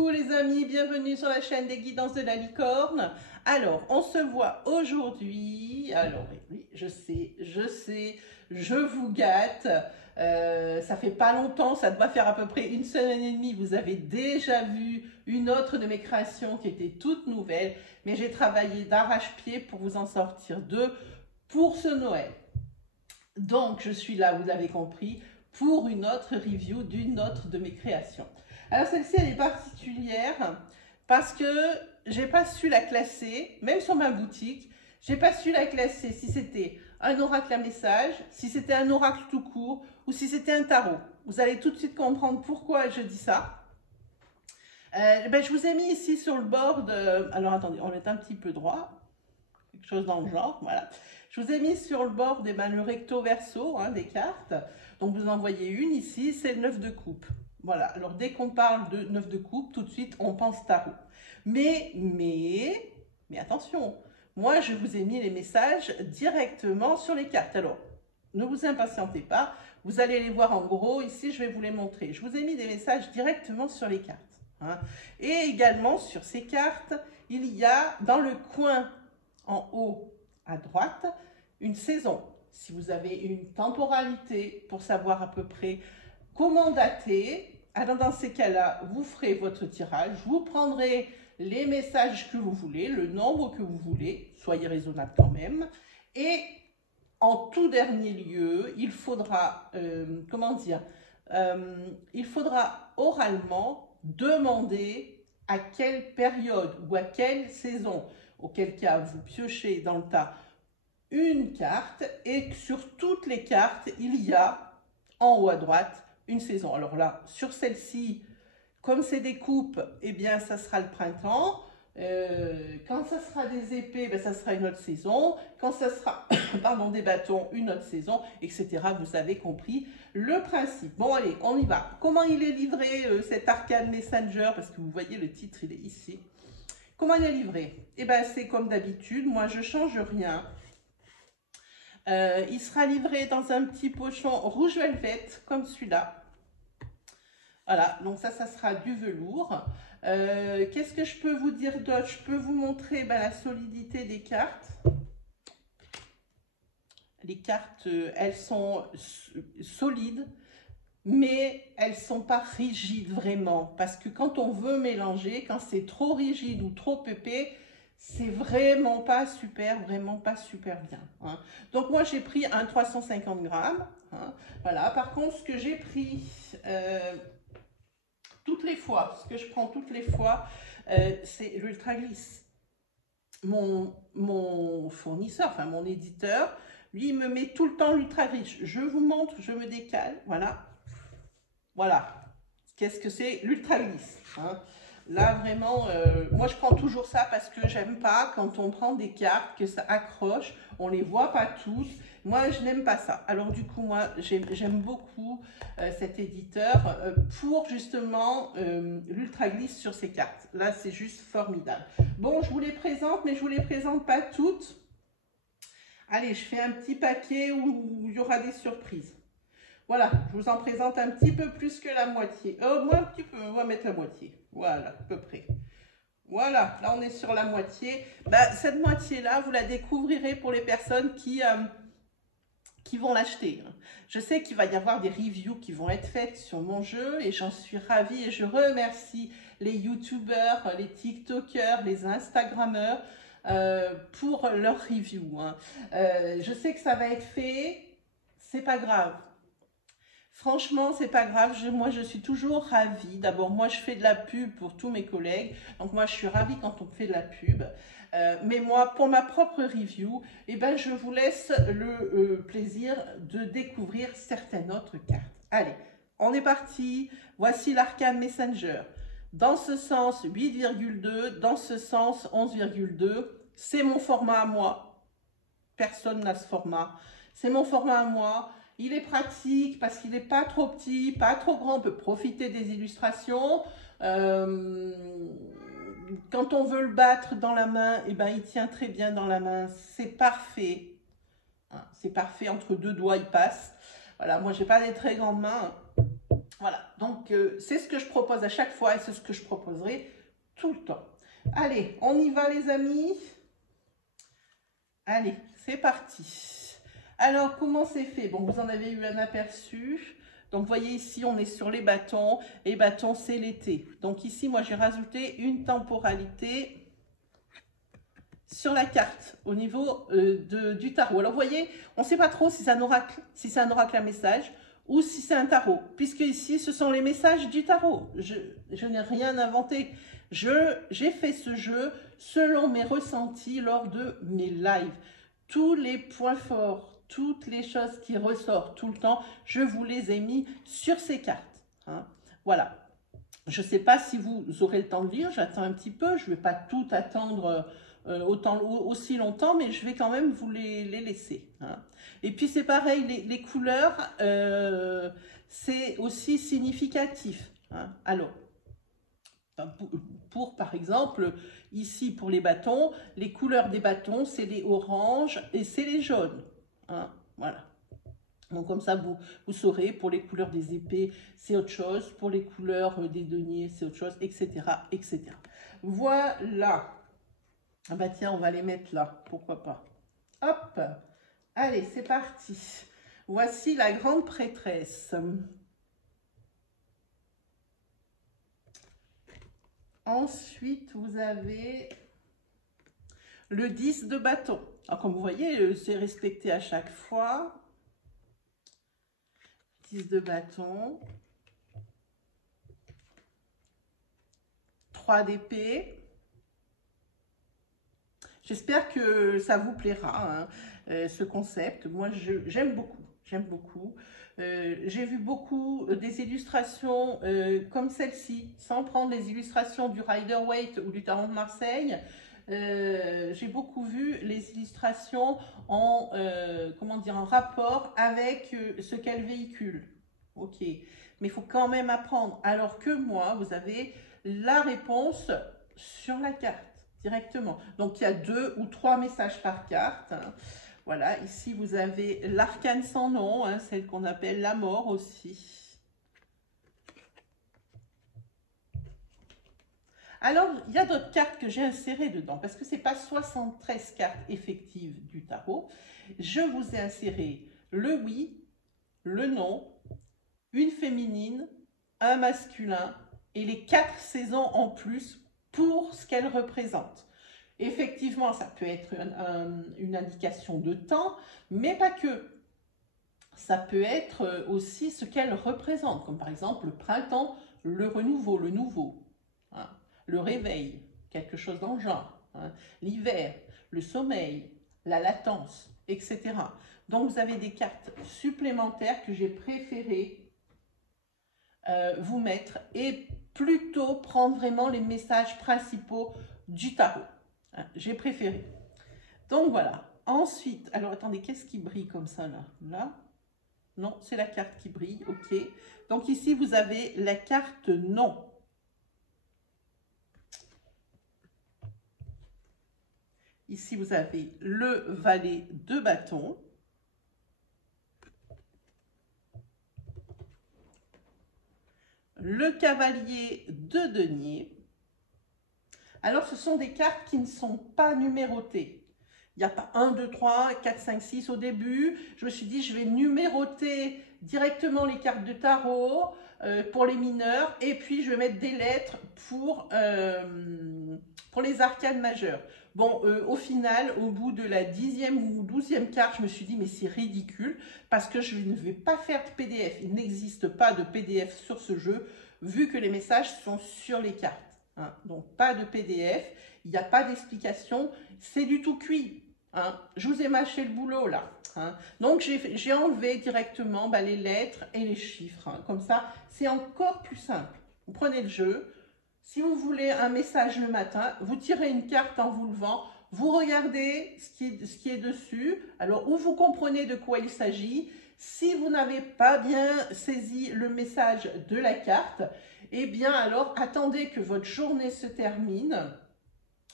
Coucou les amis, bienvenue sur la chaîne des guidances de la licorne. Alors, on se voit aujourd'hui. Alors, oui, je sais, je vous gâte. Ça fait pas longtemps, ça doit faire à peu près une semaine et demie. Vous avez déjà vu une autre de mes créations qui était toute nouvelle. Mais j'ai travaillé d'arrache-pied pour vous en sortir deux pour ce Noël. Donc, je suis là, vous l'avez compris, pour une autre review d'une autre de mes créations. Alors, celle-ci, elle est particulière parce que j'ai pas su la classer, même sur ma boutique, j'ai pas su la classer si c'était un oracle à message, si c'était un oracle tout court ou si c'était un tarot. Vous allez tout de suite comprendre pourquoi je dis ça. Je vous ai mis ici sur le board, alors attendez, on va mettre un petit peu droit, quelque chose dans le genre, voilà. Je vous ai mis sur le bord le recto verso des cartes. Donc vous en voyez une ici, c'est le 9 de coupe. Voilà, alors dès qu'on parle de 9 de coupe, tout de suite on pense tarot. Mais attention, moi je vous ai mis les messages directement sur les cartes. Alors, ne vous impatientez pas, vous allez les voir en gros, ici je vais vous les montrer. Je vous ai mis des messages directement sur les cartes. Et également sur ces cartes, il y a dans le coin en haut à droite une saison. Si vous avez une temporalité pour savoir à peu près comment dater, alors dans ces cas-là, vous ferez votre tirage, vous prendrez les messages que vous voulez, le nombre que vous voulez, soyez raisonnable quand même, et en tout dernier lieu, il faudra, il faudra oralement demander à quelle période ou à quelle saison, auquel cas vous piochez dans le tas une carte et sur toutes les cartes, il y a en haut à droite une saison. Alors là, sur celle-ci, comme c'est des coupes, eh bien, ça sera le printemps. Quand ça sera des épées, ben, ça sera une autre saison. Quand ça sera pardon, des bâtons, une autre saison, etc. Vous avez compris le principe. Bon, allez, on y va. Comment il est livré, cet Arcane Messenger? Parce que vous voyez, le titre, il est ici. Comment il est livré? Eh bien, c'est comme d'habitude. Moi, je ne change rien. Il sera livré dans un petit pochon rouge velvet, comme celui-là. Voilà, donc ça sera du velours. Qu'est-ce que je peux vous dire d'autre? Je peux vous montrer la solidité des cartes. Les cartes, elles sont solides, mais elles ne sont pas rigides vraiment. Parce que quand on veut mélanger, quand c'est trop rigide ou trop épais, c'est vraiment pas super bien. Donc moi j'ai pris un 350 grammes. Voilà. Par contre, ce que j'ai pris toutes les fois, ce que je prends toutes les fois, c'est l'Ultra Glisse. Mon fournisseur, enfin mon éditeur, lui il me met tout le temps l'Ultra Glisse. Je vous montre, je me décale, voilà. Voilà. Qu'est-ce que c'est l'Ultra Glisse? Là, vraiment, moi, je prends toujours ça parce que j'aime pas quand on prend des cartes, que ça accroche, on les voit pas tous. Moi, je n'aime pas ça. Alors, du coup, moi, j'aime beaucoup cet éditeur pour, justement, l'Ultra Glisse sur ces cartes. Là, c'est juste formidable. Bon, je vous les présente, mais je vous les présente pas toutes. Allez, je fais un petit paquet où il y aura des surprises. Voilà, je vous en présente un petit peu plus que la moitié. Moins un petit peu, on va mettre la moitié. Voilà, à peu près. Voilà, là on est sur la moitié. Cette moitié-là, vous la découvrirez pour les personnes qui vont l'acheter. Je sais qu'il va y avoir des reviews qui vont être faites sur mon jeu et j'en suis ravie et je remercie les youtubeurs, les tiktokers, les instagrammeurs pour leurs reviews. Je sais que ça va être fait, c'est pas grave. Franchement, c'est pas grave. Moi, je suis toujours ravie. D'abord, moi, je fais de la pub pour tous mes collègues. Donc, moi, je suis ravie quand on fait de la pub. Mais moi, pour ma propre review, je vous laisse le plaisir de découvrir certaines autres cartes. Allez, on est parti. Voici l'Arcane Messenger. Dans ce sens, 8,2. Dans ce sens, 11,2. C'est mon format à moi. Personne n'a ce format. C'est mon format à moi. Il est pratique parce qu'il n'est pas trop petit, pas trop grand. On peut profiter des illustrations. Quand on veut le battre dans la main, il tient très bien dans la main. C'est parfait. C'est parfait. Entre deux doigts, il passe. Voilà, moi, je n'ai pas des très grandes mains. Voilà, donc c'est ce que je propose à chaque fois et c'est ce que je proposerai tout le temps. Allez, on y va les amis. Allez, c'est parti. Alors, comment c'est fait? Bon, vous en avez eu un aperçu. Donc, vous voyez ici, on est sur les bâtons. Et bâtons, c'est l'été. Donc ici, moi, j'ai rajouté une temporalité sur la carte au niveau du tarot. Alors, vous voyez, on ne sait pas trop si c'est un oracle, à message ou si c'est un tarot. Puisque ici, ce sont les messages du tarot. Je n'ai rien inventé. J'ai fait ce jeu selon mes ressentis lors de mes lives. Tous les points forts, toutes les choses qui ressortent tout le temps, je vous les ai mis sur ces cartes. Hein. Voilà. Je ne sais pas si vous aurez le temps de lire, j'attends un petit peu, je ne vais pas tout attendre aussi longtemps, mais je vais quand même vous les laisser. Hein. Et puis c'est pareil, les couleurs, c'est aussi significatif. Hein. Alors, par exemple, ici pour les bâtons, les couleurs des bâtons, c'est les oranges et c'est les jaunes. Hein. Voilà. Donc comme ça, vous saurez, pour les couleurs des épées, c'est autre chose, pour les couleurs des deniers, c'est autre chose, etc., etc. Voilà. Ah bah tiens, on va les mettre là, pourquoi pas. Hop, allez, c'est parti. Voici la grande prêtresse. Ensuite, vous avez le 10 de bâton. Alors, comme vous voyez, c'est respecté à chaque fois. 10 de bâton. 3 d'épée. J'espère que ça vous plaira, hein, ce concept. Moi, j'aime beaucoup. J'aime beaucoup. J'ai vu beaucoup des illustrations comme celle-ci, sans prendre les illustrations du Rider-Waite ou du Tarot de Marseille. J'ai beaucoup vu les illustrations en, comment dire, en rapport avec ce qu'elles véhiculent. Ok, mais il faut quand même apprendre. Alors que moi, vous avez la réponse sur la carte directement. Donc, il y a 2 ou 3 messages par carte. Hein. Voilà, ici, vous avez l'arcane sans nom, hein, celle qu'on appelle la mort aussi. Alors, il y a d'autres cartes que j'ai insérées dedans, parce que ce n'est pas 73 cartes effectives du tarot. Je vous ai inséré le oui, le non, une féminine, un masculin et les 4 saisons en plus pour ce qu'elles représentent. Effectivement, ça peut être une indication de temps, mais pas que. Ça peut être aussi ce qu'elle représente, comme par exemple le printemps, le renouveau, le nouveau, hein, le réveil, quelque chose dans le genre, hein, l'hiver, le sommeil, la latence, etc. Donc vous avez des cartes supplémentaires que j'ai préféré vous mettre et plutôt prendre vraiment les messages principaux du tarot. Hein, j'ai préféré. Donc voilà. Ensuite, alors attendez, qu'est-ce qui brille comme ça là? Là? Non, c'est la carte qui brille, ok. Donc ici, vous avez la carte non. Ici, vous avez le valet de bâton. Le cavalier de denier. Alors, ce sont des cartes qui ne sont pas numérotées. Il n'y a pas 1, 2, 3, 4, 5, 6 au début. Je me suis dit, je vais numéroter directement les cartes de tarot pour les mineurs. Et puis, je vais mettre des lettres pour les arcanes majeures. Bon, au final, au bout de la 10e ou 12e carte, je me suis dit, mais c'est ridicule parce que je ne vais pas faire de PDF. Il n'existe pas de PDF sur ce jeu vu que les messages sont sur les cartes. Hein. Donc, pas de PDF, il n'y a pas d'explication, c'est du tout cuit. Hein. Je vous ai mâché le boulot là. Hein. Donc, j'ai enlevé directement les lettres et les chiffres. Hein. Comme ça, c'est encore plus simple. Vous prenez le jeu. Si vous voulez un message le matin, vous tirez une carte en vous levant, vous regardez ce qui est dessus, alors où vous comprenez de quoi il s'agit. Si vous n'avez pas bien saisi le message de la carte, eh bien alors attendez que votre journée se termine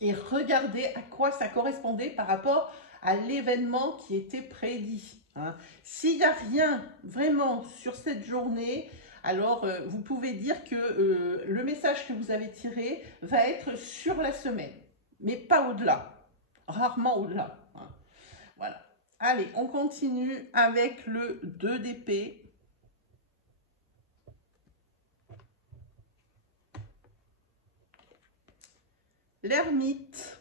et regardez à quoi ça correspondait par rapport à l'événement qui était prédit. Hein. S'il n'y a rien vraiment sur cette journée, alors vous pouvez dire que le message que vous avez tiré va être sur la semaine, mais pas au-delà, rarement au-delà. Hein. Voilà. Allez, on continue avec le 2 d'épée. L'ermite.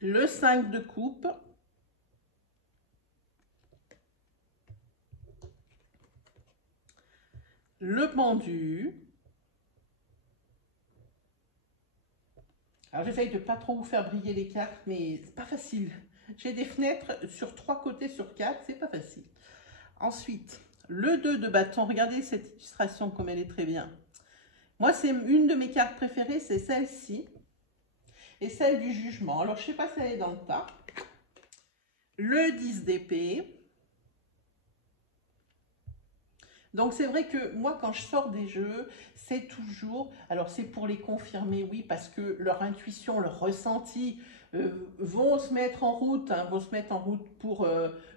Le 5 de coupe. Le pendu. Alors j'essaye de ne pas trop vous faire briller les cartes, mais c'est pas facile. J'ai des fenêtres sur 3 côtés sur 4, c'est pas facile. Ensuite, le 2 de bâton. Regardez cette illustration comme elle est très bien. Moi, c'est une de mes cartes préférées, c'est celle-ci. Et celle du jugement. Alors, je ne sais pas si elle est dans le tas. Le 10 d'épée. Donc, c'est vrai que moi, quand je sors des jeux, c'est toujours... Alors, c'est pour les confirmer, oui, parce que leur intuition, leur ressenti vont se mettre en route, hein, vont se mettre en route pour...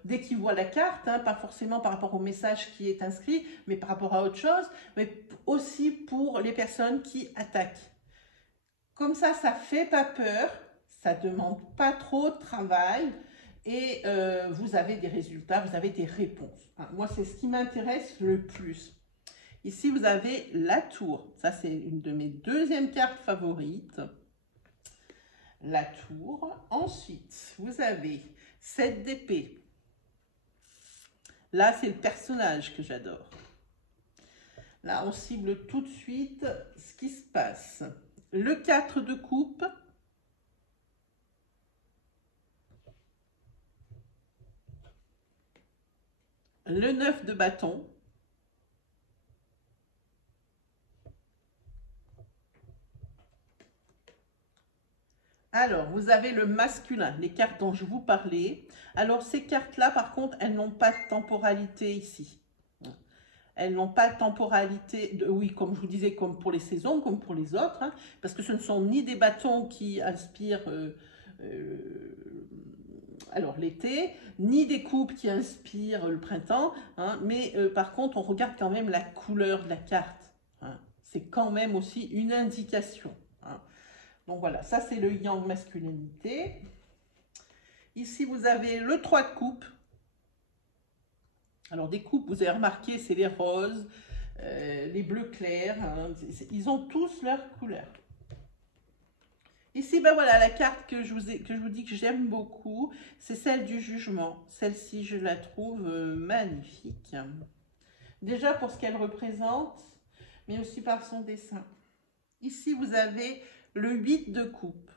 dès qu'ils voient la carte, hein, pas forcément par rapport au message qui est inscrit, mais par rapport à autre chose, mais aussi pour les personnes qui attaquent. Comme ça fait pas peur, ça demande pas trop de travail et vous avez des résultats, vous avez des réponses. Hein, moi, c'est ce qui m'intéresse le plus. Ici, vous avez la tour. Ça, c'est une de mes deuxièmes cartes favorites. La tour. Ensuite, vous avez 7 d'épée. Là, c'est le personnage que j'adore. Là, on cible tout de suite ce qui se passe. Le 4 de coupe. Le 9 de bâton. Alors, vous avez le masculin, les cartes dont je vous parlais. Alors, ces cartes-là, par contre, elles n'ont pas de temporalité ici. Elles n'ont pas de temporalité, oui, comme je vous disais, comme pour les saisons, comme pour les autres, hein, parce que ce ne sont ni des bâtons qui inspirent alors l'été, ni des coupes qui inspirent le printemps, hein, mais par contre, on regarde quand même la couleur de la carte. Hein. C'est quand même aussi une indication. Hein. Donc voilà, ça c'est le yang masculinité. Ici, vous avez le 3 de coupe. Alors des coupes, vous avez remarqué, c'est les roses, les bleus clairs. Hein, ils ont tous leur couleur. Ici, ben voilà, la carte que je vous dis que j'aime beaucoup, c'est celle du jugement. Celle-ci, je la trouve magnifique. Déjà pour ce qu'elle représente, mais aussi par son dessin. Ici, vous avez le 8 de coupe.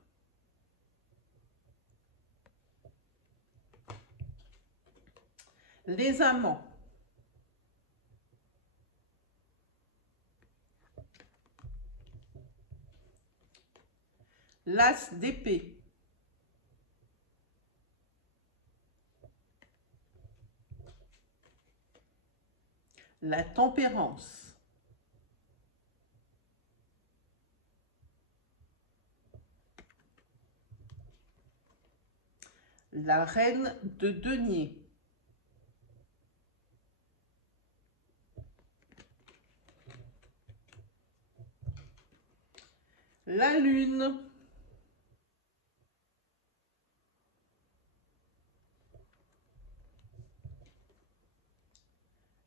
Les amants. L'as d'épée. La tempérance. La reine de denier. La lune.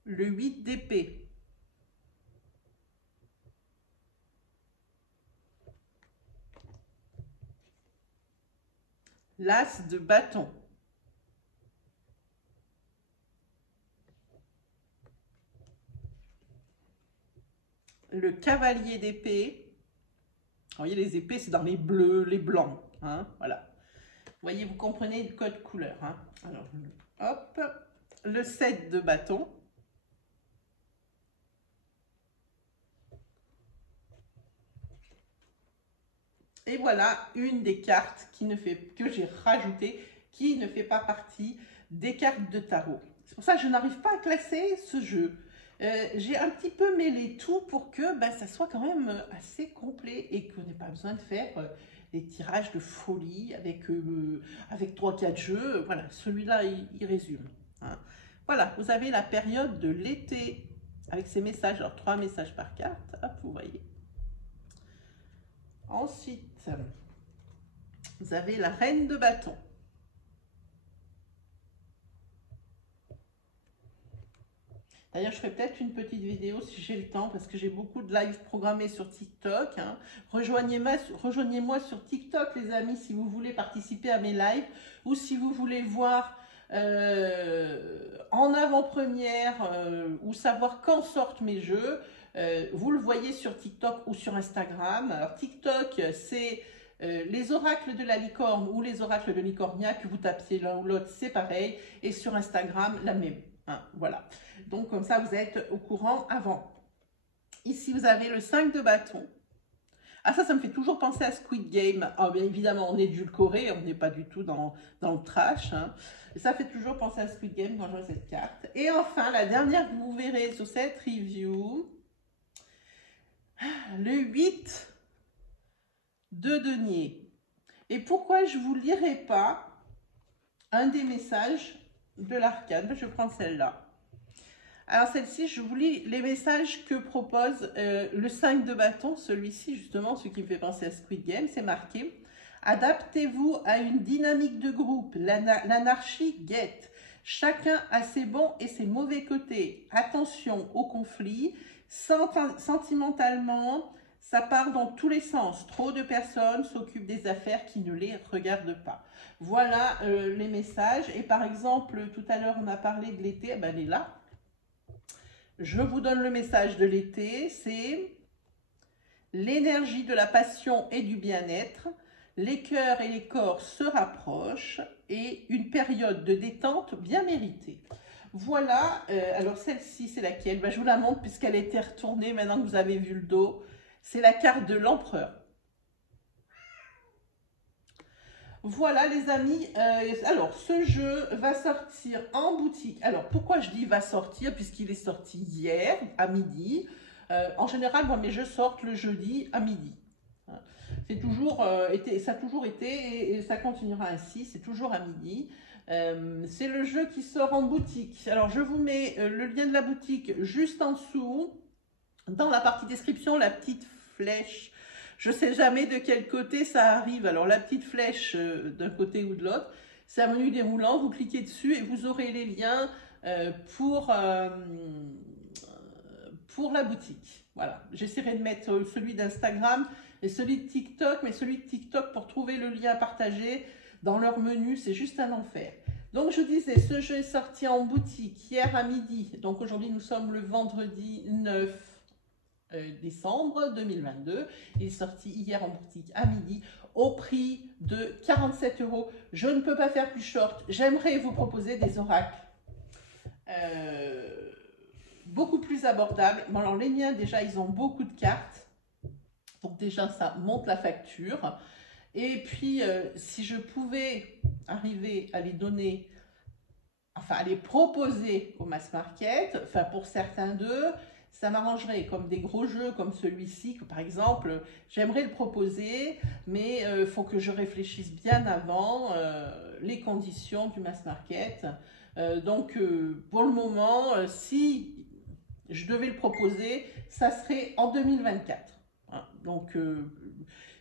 Le 8 d'épée. L'as de bâton. Le cavalier d'épée. Vous voyez, les épées, c'est dans les bleus, les blancs. Hein, voilà. Vous voyez, vous comprenez le code couleur. Hein. Alors, hop. Le 7 de bâton. Et voilà une des cartes que j'ai rajoutées, qui ne fait pas partie des cartes de tarot. C'est pour ça que je n'arrive pas à classer ce jeu. J'ai un petit peu mêlé tout pour que ça soit quand même assez complet et qu'on n'ait pas besoin de faire des tirages de folie avec, avec 3-4 jeux. Voilà, celui-là, il résume. Hein. Voilà, vous avez la période de l'été avec ces messages, alors 3 messages par carte, hop, vous voyez. Ensuite, vous avez la reine de bâton. D'ailleurs, je ferai peut-être une petite vidéo si j'ai le temps, parce que j'ai beaucoup de lives programmés sur TikTok. Hein. Rejoignez-moi sur TikTok, les amis, si vous voulez participer à mes lives, ou si vous voulez voir en avant-première ou savoir quand sortent mes jeux. Vous le voyez sur TikTok ou sur Instagram. Alors, TikTok, c'est les oracles de la licorne ou les oracles de Licornia, que vous tapiez l'un ou l'autre, c'est pareil. Et sur Instagram, la même. Hein, voilà. Donc, comme ça, vous êtes au courant avant. Ici, vous avez le 5 de bâton. Ah, ça me fait toujours penser à Squid Game. Ah, bien évidemment, on est édulcoré, on n'est pas du tout dans le trash. Hein. Ça fait toujours penser à Squid Game quand je vois cette carte. Et enfin, la dernière que vous verrez sur cette review, le 8 de denier. Et pourquoi je ne vous lirai pas un des messages de l'arcane? Je vais prendre celle-là. Alors celle-ci, je vous lis les messages que propose le 5 de bâton, celui-ci justement, ce qui me fait penser à Squid Game, c'est marqué « Adaptez-vous à une dynamique de groupe, l'anarchie guette. Chacun a ses bons et ses mauvais côtés. Attention au conflit, sentimentalement, ça part dans tous les sens. Trop de personnes s'occupent des affaires qui ne les regardent pas. » Voilà les messages. Et par exemple, tout à l'heure, on a parlé de l'été, ben, elle est là. Je vous donne le message de l'été, c'est l'énergie de la passion et du bien-être, les cœurs et les corps se rapprochent et une période de détente bien méritée. Voilà, alors celle-ci, c'est laquelle? Ben, je vous la montre puisqu'elle a été retournée maintenant que vous avez vu le dos. C'est la carte de l'empereur. Voilà les amis, alors ce jeu va sortir en boutique. Alors pourquoi je dis va sortir? Puisqu'il est sorti hier à midi. En général, moi mes jeux sortent le jeudi à midi. C'est toujours ça a toujours été et ça continuera ainsi, c'est toujours à midi. C'est le jeu qui sort en boutique. Alors je vous mets le lien de la boutique juste en dessous. Dans la partie description, la petite flèche. Je ne sais jamais de quel côté ça arrive. Alors, la petite flèche d'un côté ou de l'autre, c'est un menu déroulant. Vous cliquez dessus et vous aurez les liens pour la boutique. Voilà. J'essaierai de mettre celui d'Instagram et celui de TikTok. Mais celui de TikTok, pour trouver le lien partagé dans leur menu, c'est juste un enfer. Donc, je disais, ce jeu est sorti en boutique hier à midi. Donc, aujourd'hui, nous sommes le vendredi 9 décembre 2022. Il est sorti hier en boutique à midi au prix de 47 €. Je ne peux pas faire plus short. J'aimerais vous proposer des oracles beaucoup plus abordables. Bon, alors les miens, déjà, ils ont beaucoup de cartes. Donc déjà, ça monte la facture. Et puis, si je pouvais arriver à les donner, enfin, à les proposer au mass market, enfin, pour certains d'eux, ça m'arrangerait, comme des gros jeux comme celui-ci, que par exemple, j'aimerais le proposer, mais il faut que je réfléchisse bien avant les conditions du mass market. Donc, pour le moment, si je devais le proposer, ça serait en 2024. Hein. Donc,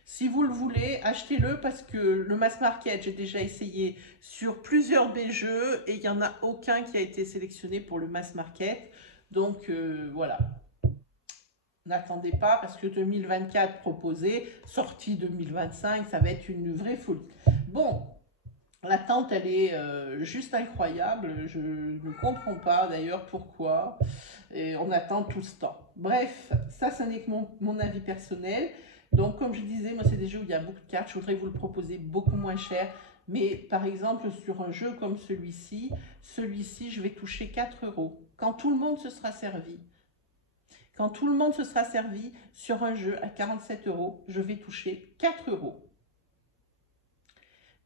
si vous le voulez, achetez-le parce que le mass market, j'ai déjà essayé sur plusieurs des jeux et il n'y en a aucun qui a été sélectionné pour le mass market. Donc, voilà. N'attendez pas parce que 2024 proposé, sortie 2025, ça va être une vraie folie. Bon, l'attente, elle est juste incroyable. Je ne comprends pas d'ailleurs pourquoi et on attend tout ce temps. Bref, ça n'est que mon avis personnel. Donc, comme je disais, moi, c'est des jeux où il y a beaucoup de cartes. Je voudrais vous le proposer beaucoup moins cher. Mais par exemple, sur un jeu comme celui-ci, je vais toucher 4 €. Quand tout le monde se sera servi, quand tout le monde se sera servi sur un jeu à 47 €, je vais toucher 4 €.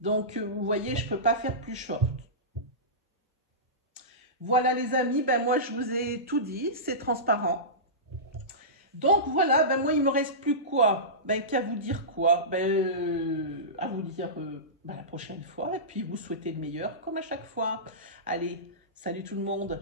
Donc, vous voyez, je ne peux pas faire plus short. Voilà les amis, ben moi je vous ai tout dit, c'est transparent. Donc voilà, ben moi il me reste plus quoi? ben, qu'à vous dire quoi? À vous dire la prochaine fois, et puis vous souhaitez le meilleur, comme à chaque fois. Allez, salut tout le monde!